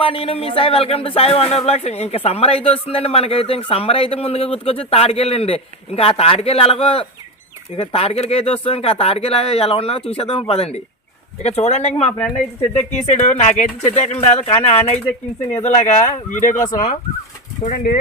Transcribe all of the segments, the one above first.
మా నేను మీ Sai welcome to Sai wonder blogs ఇంకా సమ్మర్ అయితే వస్తుందండి మనకైతే ఇంకా సమ్మర్ అయితే ముందుగా గుర్తుకొచ్చి తాడికెళ్ళండి. ఇంకా ఆ తాడికెళ్ళి ఎలాగో ఇక తాడికెళ్ళకి అయితే వస్తుంది ఇంకా ఆ తాడికెళ్ళి ఎలా ఉన్నారో చూసేద్దాం పదండి. ఇక చూడండి ఇంక మా ఫ్రెండ్ అయితే చెట్టు ఎక్కిసాడు. నాకైతే చెట్టు ఎక్కడం రాదు కానీ ఆయన అయితే ఎక్కించాను ఏదోలాగా వీడియో కోసం. చూడండి.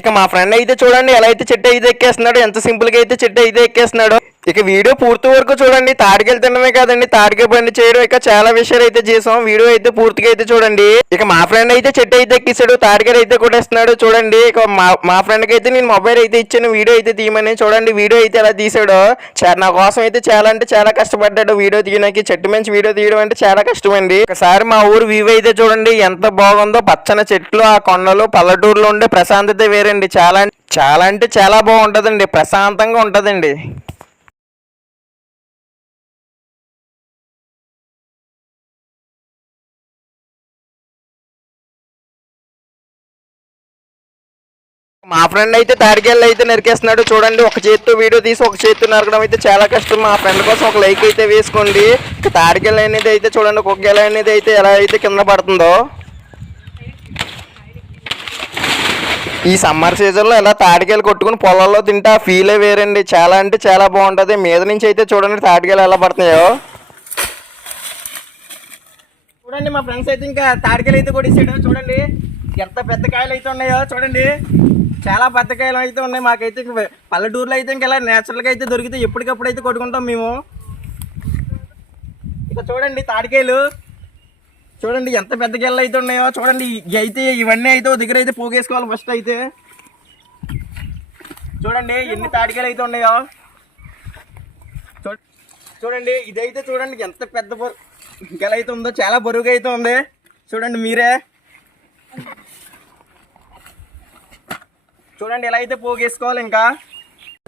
ఇక మా ఫ్రెండ్ అయితే చూడండి ఎలా అయితే చెట్టు అయితే ఎక్కేస్తున్నాడు ఎంత సింపుల్గా అయితే చెట్టు అయితే ఎక్కేస్తున్నాడు. ఇక వీడియో పూర్తి వరకు చూడండి. తాడికెళ్ళి తినడమే కాదండి. తాడికే బండి చేయడం ఇక చాలా విషయాలు అయితే చేసాం. వీడియో అయితే పూర్తిగా అయితే చూడండి. ఇక మా ఫ్రెండ్ అయితే చెట్టు అయితే ఎక్కిస్తాడు. తాడికాయలు అయితే కొట్టేస్తున్నాడు. చూడండి. ఇక మా మా ఫ్రెండ్కి అయితే నేను మొబైల్ అయితే ఇచ్చాను. వీడియో అయితే తీయమని చూడండి. వీడియో అయితే ఎలా తీసాడో. నా కోసం అయితే చాలా అంటే చాలా కష్టపడ్డాడు. వీడియో తీయడానికి చెట్టు మంచి వీడియో తీయడం అంటే చాలా కష్టమండి. ఒకసారి మా ఊరు వ్యూ అయితే చూడండి. ఎంత బాగుందో. పచ్చని చెట్లు ఆ కొండలు పల్లెటూరులో ఉండే ప్రశాంతత వేరండి. చాలా చాలా అంటే చాలా బాగుంటుందండి. ప్రశాంతంగా ఉంటుందండి. మా ఫ్రెండ్ అయితే తాడికెళ్ళి అయితే నరికేస్తున్నాడు. చూడండి ఒక చేతితో వీడియో తీసి ఒక చేతితో నరకడం అయితే చాలా కష్టం. మా ఫ్రెండ్ కోసం ఒక లైక్ అయితే వేసుకోండి. ఇక అనేది అయితే చూడండి ఒక గెల అనేది అయితే ఎలా అయితే కింద పడుతుందో. ఈ సమ్మర్ సీజన్లో ఇలా తాటికాయలు కొట్టుకుని పొలాల్లో తింటే ఆ ఫీలే వేరండి. చాలా అంటే చాలా బాగుంటుంది. మీద నుంచి అయితే చూడండి తాటికాయలు ఎలా పడుతున్నాయో. చూడండి మా ఫ్రెండ్స్ అయితే ఇంకా తాటికాయలు అయితే కొట్టేసాడు. చూడండి ఎంత పెద్ద కాయలు అయితే ఉన్నాయో చూడండి. చాలా బద్దకాయలు అయితే ఉన్నాయి. మాకైతే పల్లెటూరులో అయితే ఇంకా ఇలా నేచురల్గా అయితే దొరికితే ఎప్పటికప్పుడు అయితే కొట్టుకుంటాం మేము. ఇక చూడండి తాటికాయలు చూడండి ఎంత పెద్ద గెల్లలు అయితే ఉన్నాయో. చూడండి అయితే ఇవన్నీ అయితే దగ్గర అయితే పోగేసుకోవాలి ఫస్ట్ అయితే. చూడండి ఎన్ని తాటికాయలు అయితే ఉన్నాయో. చూ- చూడండి ఇదైతే చూడండి ఎంత పెద్ద బరు గెల అయితే ఉందో చాలా బరువుగా అయితే ఉంది. చూడండి మీరే. చూడండి ఎలా అయితే పోగేసుకోవాలి ఇంకా.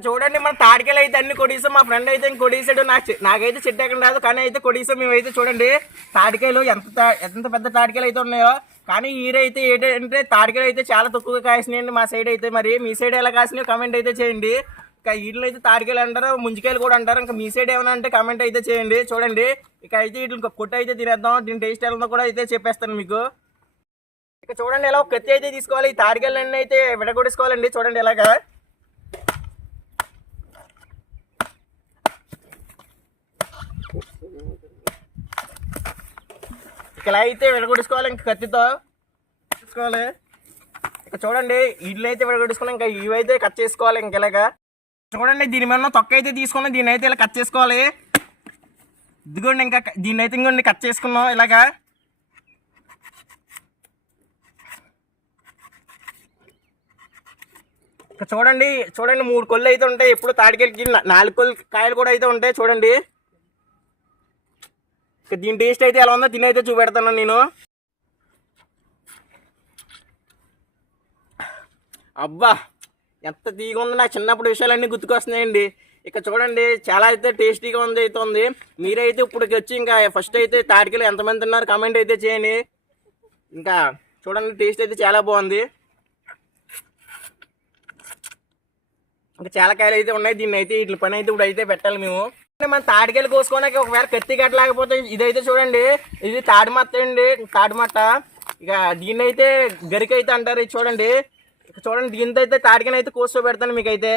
చూడండి మన తాడికెళ్ళి అయితే అన్ని కొడీసాం మా ఫ్రెండ్ అయితే ఇంక కొడీసాడు. నాకు నాకైతే చెట్టు ఎక్కడ రాదు కానీ అయితే కొడీసాం మేమైతే చూడండి. తాడికాయలు ఎంత ఎంత పెద్ద తాడికాయలు అయితే ఉన్నాయో. కానీ ఈరైతే ఏంటంటే తాడికాయలు అయితే చాలా తక్కువగా కాసినాయండి మా సైడ్ అయితే మరి. మీ సైడ్ ఎలా కాసినాయో కమెంట్ అయితే చేయండి. ఇంకా వీటిలో అయితే తాడికాయలు అంటారు ముంజికాయలు కూడా అంటారు. ఇంకా మీ సైడ్ ఏమైనా అంటే కమెంట్ అయితే చేయండి. చూడండి. ఇక అయితే వీటిని ఇంకా కొట్టు అయితే తినేద్దాం. దీని టేస్ట్ ఎలా ఉందో కూడా అయితే చెప్పేస్తాను మీకు. ఇక్కడ చూడండి ఎలా ఒక కత్తి అయితే తీసుకోవాలి. ఈ తాడికాయలన్నీ అయితే విడగొడేసుకోవాలండి. చూడండి ఎలాగా. ఇలా అయితే విడగొడేసుకోవాలి ఇంకా కత్తితో. తీసుకోవాలి ఇక చూడండి ఇల్లు అయితే విడగొడేసుకోవాలి. ఇంకా ఇవి అయితే కట్ చేసుకోవాలి ఇంక ఇలాగా. చూడండి దీని మీద తొక్క అయితే తీసుకున్నాం దీన్ని అయితే ఇలా కట్ చేసుకోవాలి. ఇదిగోండి ఇంకా దీన్ని అయితే ఇంకోండి కట్ చేసుకున్నాం ఇలాగా. చూడండి చూడండి మూడు కొళ్ళు అయితే ఉంటాయి. ఎప్పుడు తాడికెళ్ళకి నాలుగు కొళ్ళు కాయలు కూడా అయితే ఉంటాయి చూడండి. ఇక దీని టేస్ట్ అయితే ఎలా ఉందో దీని అయితే చూపెడతాను నేను. అబ్బా ఎంత తీగ ఉంది నా చిన్నప్పుడు విషయాలన్నీ గుర్తుకొస్తున్నాయండి. ఇక చూడండి చాలా అయితే టేస్టీగా ఉంది అయితే ఉంది మీరైతే ఇప్పటికి వచ్చి ఇంకా ఫస్ట్ అయితే తాటికలు ఎంతమంది తిన్నారు కామెంట్ అయితే చేయండి. ఇంకా చూడండి టేస్ట్ అయితే చాలా బాగుంది. ఇంకా చాలా కాయలు అయితే ఉన్నాయి. దీన్ని అయితే వీటి పని అయితే ఇప్పుడు అయితే పెట్టాలి మేము. మన తాడికాయలు కోసుకోవడానికి ఒకవేళ కత్తి కట్టలేకపోతే ఇదైతే చూడండి. ఇది తాడిమట్ట అండి. తాడిమట్ట ఇక దీన్ని అయితే గరిక అయితే అంటారు. ఇది చూడండి. చూడండి దీంతో అయితే తాడికని అయితే కోసుకో పెడతాను మీకు అయితే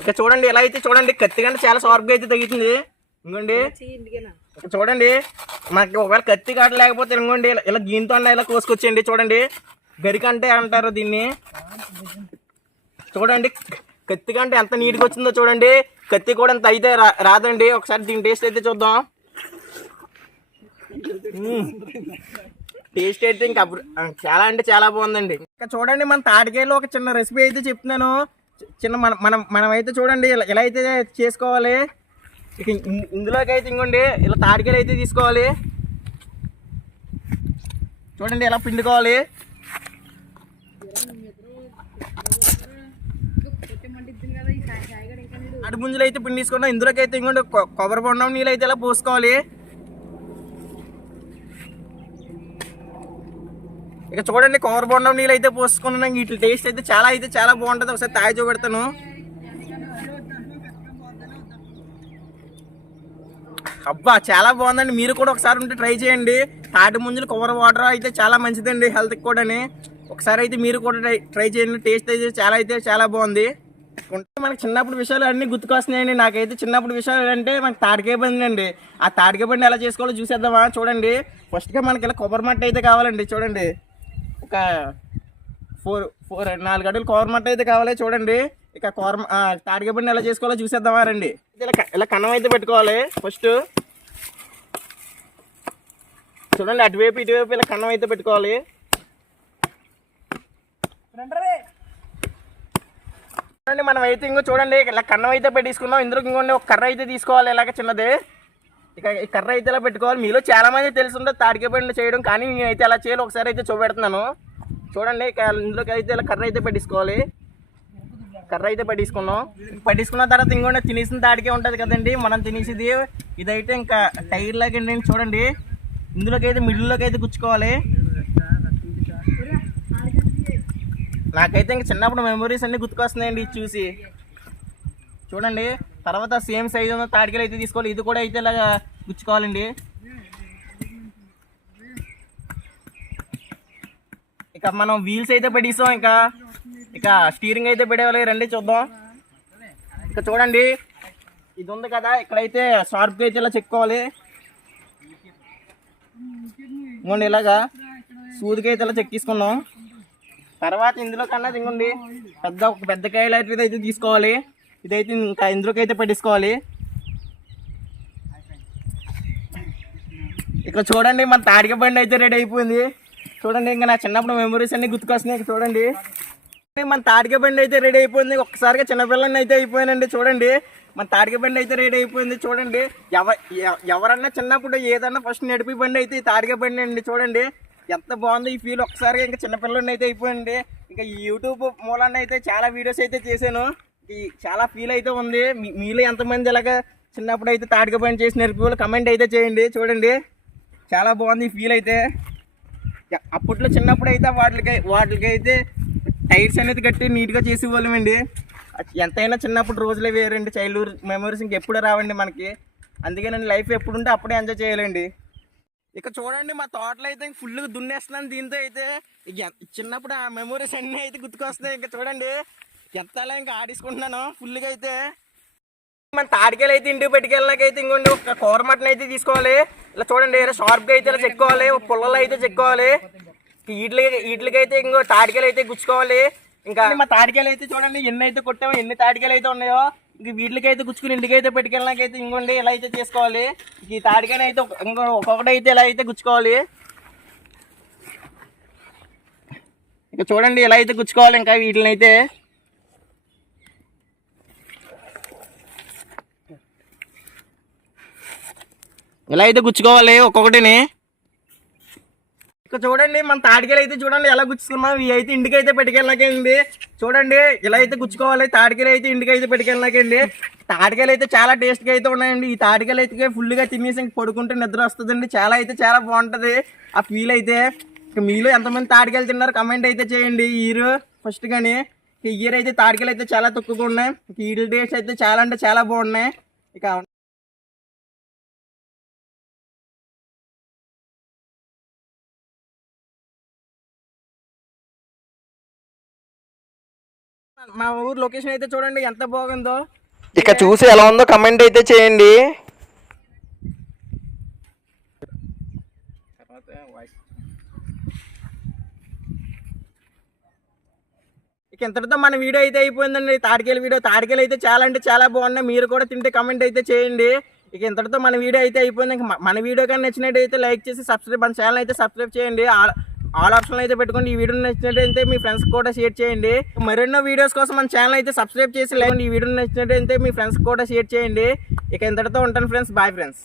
ఇక చూడండి ఎలా అయితే చూడండి కత్తి కంటే చాలా షార్ప్గా అయితే తగ్గుతుంది. ఇంకోండి. చూడండి మనకి ఒకవేళ కత్తి కాట లేకపోతే ఇంకోండి ఇలా- గీంతో అన్న ఇలా కోసుకొచ్చేయండి చూడండి. గరికంటే అంటారు దీన్ని. చూడండి కత్తి కంటే ఎంత నీట్గా వచ్చిందో చూడండి. కత్తి కూడా అంత అయితే రా- రాదండి. ఒకసారి దీని టేస్ట్ అయితే చూద్దాం. టేస్ట్ అయితే ఇంకా చాలా అంటే చాలా బాగుందండి. ఇంకా చూడండి మన తాటికాయలో ఒక చిన్న రెసిపీ అయితే చెప్తున్నాను. చి- చిన్న మనం మనం మనమైతే అయితే చూడండి ఇలా అయితే చేసుకోవాలి. ఇక ఇందులోకి అయితే ఇంకోండి ఇలా తాడికెళ్ళి అయితే తీసుకోవాలి. చూడండి ఎలా పిండుకోవాలి. అటు ముంజులు అయితే పిండి తీసుకున్నాం ఇందులోకి అయితే ఇంకోండి కొబ్బరి బొండం నీళ్ళు అయితే ఇలా పోసుకోవాలి. ఇక చూడండి కొబ్బరి బొండం నీళ్ళు అయితే పోసుకున్నాను వీటి టేస్ట్ అయితే చాలా అయితే చాలా బాగుంటుంది. ఒకసారి తాగి చూపెడతాను. అబ్బా చాలా బాగుందండి. మీరు కూడా ఒకసారి ఉంటే ట్రై చేయండి. తాటి ముంజలు కొబ్బరి వాటర్ అయితే చాలా మంచిదండి హెల్త్కి కూడాని. ఒకసారి అయితే మీరు కూడా ట్రై ట్రై చేయండి. టేస్ట్ అయితే చాలా అయితే చాలా బాగుంది. ఉంటే మనకి చిన్నప్పుడు విషయాలు అన్నీ గుర్తుకొస్తున్నాయండి. నాకైతే చిన్నప్పుడు విషయాలు అంటే మనకి తాడికే బండి అండి. ఆ తాటికాయ బండి ఎలా చేసుకోవాలో చూసేద్దామా? చూడండి. ఫస్ట్గా మనకి ఇలా కొబ్బరి మట్ట అయితే కావాలండి. చూడండి. ఒక ఫోర్ ఫోర్ నాలుగు అడుగులు కొబ్బరి మట్ట అయితే కావాలి. చూడండి. ఇక కూర తాడిగ బండి ఎలా చేసుకోవాలో చూసేద్దామా రండి. ఇలా ఇలా కన్నం అయితే పెట్టుకోవాలి ఫస్ట్. చూడండి అటువైపు ఇటువైపు ఇలా కన్నం అయితే పెట్టుకోవాలి. చూడండి మనం అయితే ఇంకో చూడండి ఇలా కన్నం అయితే పెట్టేసుకున్నాం ఇందులో ఇంకోండి ఒక కర్ర అయితే తీసుకోవాలి ఇలాగ చిన్నది. ఇక ఈ కర్ర అయితే ఇలా పెట్టుకోవాలి. మీలో చాలా మంది తెలుసుంటుంది తాడికాయ బండి చేయడం కానీ నేనైతే అలా చేయాలి ఒకసారి అయితే చూపెడుతున్నాను. చూడండి ఇక ఇందులోకి అయితే ఇలా కర్ర అయితే పెట్టేసుకోవాలి. కర్ర అయితే పట్టించుకున్నాం. పట్టించుకున్న తర్వాత ఇంకోటి తినేసిన తాడికే ఉంటుంది కదండి మనం తినేసిది. ఇదైతే ఇంకా టైర్ లాగా అండి చూడండి. ఇందులోకి అయితే మిడిల్లోకి అయితే గుచ్చుకోవాలి. నాకైతే ఇంకా చిన్నప్పుడు మెమరీస్ అన్ని గుర్తుకొస్తున్నాయండి ఇది చూసి. చూడండి తర్వాత సేమ్ సైజ్ ఉన్న తాడికలు అయితే తీసుకోవాలి. ఇది కూడా అయితే ఇలాగా గుచ్చుకోవాలండి. ఇక మనం వీల్స్ అయితే పడిస్తాం ఇంకా. ఇక స్టీరింగ్ అయితే పెడేవాళ్ళు రండి చూద్దాం. ఇక చూడండి. ఇది ఉంది కదా ఇక్కడైతే షార్ప్గా అయితే ఇలా చెక్కోవాలి. ఇంకోండి ఇలాగా సూదికి అయితే ఇలా చెక్ తర్వాత ఇందులో కన్నా ఇంకోండి పెద్ద ఒక పెద్ద కాయలు అయితే అయితే తీసుకోవాలి. ఇదైతే ఇంకా ఇందులోకి అయితే పెట్టేసుకోవాలి. ఇక్కడ చూడండి మన తాడిక బండి అయితే రెడీ అయిపోయింది. చూడండి ఇంకా నా చిన్నప్పుడు మెమరీస్ అన్నీ గుర్తుకొస్తున్నాయి. చూడండి. మన తాడిక బండి అయితే రెడీ అయిపోయింది. ఒక్కసారిగా చిన్నపిల్లని అయితే అయిపోయానండి. చూడండి. మన తాడిక బండి అయితే రెడీ అయిపోయింది. చూడండి. ఎవ ఎవరన్నా చిన్నప్పుడు ఏదన్నా ఫస్ట్ నడిపి బండి అయితే తాటిక బండి అండి. చూడండి. ఎంత బాగుందో ఈ ఫీల్ ఒక్కసారిగా ఇంకా చిన్నపిల్లని అయితే అయిపోయింది. ఇంకా యూట్యూబ్ మూలాన్ని అయితే చాలా వీడియోస్ అయితే చేశాను. చాలా ఫీల్ అయితే ఉంది. మీలో ఎంతమంది ఇలాగ చిన్నప్పుడు అయితే తాటిక బండి చేసి నేర్పి కమెంట్ అయితే చేయండి. చూడండి. చాలా బాగుంది ఈ ఫీల్ అయితే. అప్పట్లో చిన్నప్పుడు అయితే వాటికి వాటికి అయితే టైర్స్ అనేది కట్టి నీట్గా చేసేవాళ్ళమండి. ఎంతైనా చిన్నప్పుడు రోజులే వేరండి. చైల్డ్హుడ్ మెమరీస్ ఇంకెప్పుడు రావండి మనకి. అందుకే నేను లైఫ్ ఎప్పుడు ఉంటే అప్పుడే ఎంజాయ్ చేయాలండి. ఇక చూడండి మా తోటలో అయితే ఫుల్గా దున్నేస్తున్నాను దీంతో అయితే. ఇక చిన్నప్పుడు ఆ మెమరీస్ అన్నీ అయితే గుర్తుకొస్తున్నాయి. ఇంకా చూడండి ఎంత అలా ఇంకా ఆడేసుకుంటున్నాను ఫుల్గా అయితే. మన తాడికాయలు అయితే ఇంటికి పెట్టుకెళ్ళాకైతే ఇంకోండి ఒక కూర మటన్ అయితే తీసుకోవాలి. ఇలా చూడండి షార్ప్గా అయితే ఇలా చెక్కోవాలి పుల్లలు అయితే చెక్కోవాలి. వీటికి వీటికైతే ఇంకో తాడికాయలు అయితే గుచ్చుకోవాలి. ఇంకా మా తాడికాయలు అయితే చూడండి ఎన్ని అయితే కొట్టామో ఎన్ని తాడికాయలు అయితే ఉన్నాయో ఇంక వీటికైతే గుచ్చుకుని ఇంటికైతే పెట్టుకెళ్ళినాకైతే ఇంకోండి ఇలా అయితే చేసుకోవాలి. ఈ తాడికాయలు అయితే ఇంకో ఒక్కొక్కటి అయితే ఇలా అయితే గుచ్చుకోవాలి. ఇంకా చూడండి ఇలా అయితే గుచ్చుకోవాలి ఇంకా వీటిని అయితే ఇలా అయితే గుచ్చుకోవాలి ఒక్కొక్కటిని. చూడండి మన తాడికాయలు అయితే చూడండి ఎలా గుచ్చుకున్నాం. ఇవి అయితే ఇంటికి అయితే పెట్టుకెళ్ళకండి చూడండి ఇలా అయితే గుచ్చుకోవాలి. తాడికాయలు అయితే ఇంటికి అయితే పెట్టుకెళ్ళకండి తాడికాయలు అయితే చాలా టేస్ట్గా అయితే ఉన్నాయండి. ఈ తాడికాయలు అయితే ఫుల్గా తినేసి పడుకుంటే నిద్ర వస్తుందండి. చాలా అయితే చాలా బాగుంటుంది. ఆ ఫీల్ అయితే మీలో ఎంతమంది తాటికాయలు తిన్నారు కమెంట్ అయితే చేయండి. ఈ ఇయర్ ఫస్ట్ కానీ ఇయర్ అయితే తాడికాయలు అయితే చాలా తక్కువగా ఉన్నాయి. ఇక టేస్ట్ అయితే చాలా అంటే చాలా బాగున్నాయి. ఇక మా ఊరు లొకేషన్ అయితే చూడండి ఎంత బాగుందో. ఇక చూసి ఎలా ఉందో కమెంట్ అయితే చేయండి. ఇక ఇంతటితో మన వీడియో అయితే అయిపోయిందండి. తాడికాయల వీడియో తాడికాయలు అయితే చాలా అంటే చాలా బాగున్నాయి. మీరు కూడా తింటే కమెంట్ అయితే చేయండి. ఇక ఇంతటితో మన వీడియో అయితే అయిపోయింది. మన వీడియో కానీ నచ్చినట్టయితే లైక్ చేసి సబ్స్క్రైబ్ మన ఛానల్ అయితే సబ్స్క్రైబ్ చేయండి. ఆల్ ఆప్షన్లు అయితే పెట్టుకోండి. ఈ వీడియో నచ్చినట్టయితే మీ ఫ్రెండ్స్ కూడా షేర్ చేయండి. మరెన్నో వీడియోస్ కోసం మన ఛానల్ అయితే సబ్స్క్రైబ్ చేసి లైక్ ఈ వీడియో నచ్చినట్టయితే మీ ఫ్రెండ్స్ కూడా షేర్ చేయండి. ఇక ఇంతటితో ఉంటాను ఫ్రెండ్స్. Bye friends